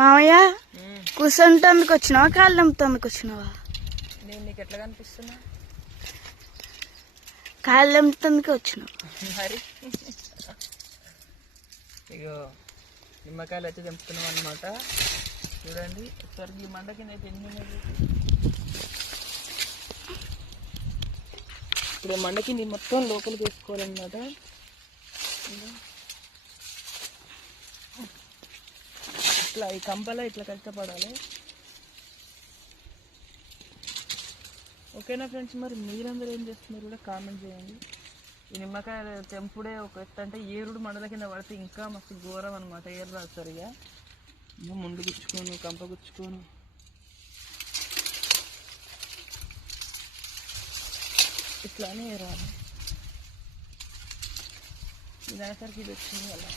మామయ్య కూర్చుంటందుకు వచ్చినావా? కాళ్ళు నింపుతందుకు వచ్చినావా? నేను నీకు ఎట్లా కనిపిస్తున్నా? కాళ్ళు నింపుతందుకు వచ్చినావు? మరి? ఇగో నిమ్మకాయలు అయితే తెంపుతున్నాం అనమాట చూడండి ఒకసారి ఈ మండ కింద అయితే ఎన్ని ఉన్నాయి ఇప్పుడు ఈ మండ కింద మొత్తం లోపలికి వేసుకోవాలన్నమాట. ఇట్లా ఈ కంపలో ఇట్లా కష్టపడాలి. ఓకేనా ఫ్రెండ్స్? మరి మీరందరూ ఏం చేస్తున్నారు కూడా కామెంట్ చేయండి. ఈ నిమ్మకాయ తెంపుడే ఒక ఎత్తు అంటే ఏరుడు మండల కింద పడితే ఇంకా మస్తు ఘోరం అనమాట ఏరు రాదు సరిగా. ఇంకా ముందు గుచ్చుకోను కంప గుచ్చుకోను. ఇట్లానే ఏరాలి. ఇది ఇది వచ్చింది అలా.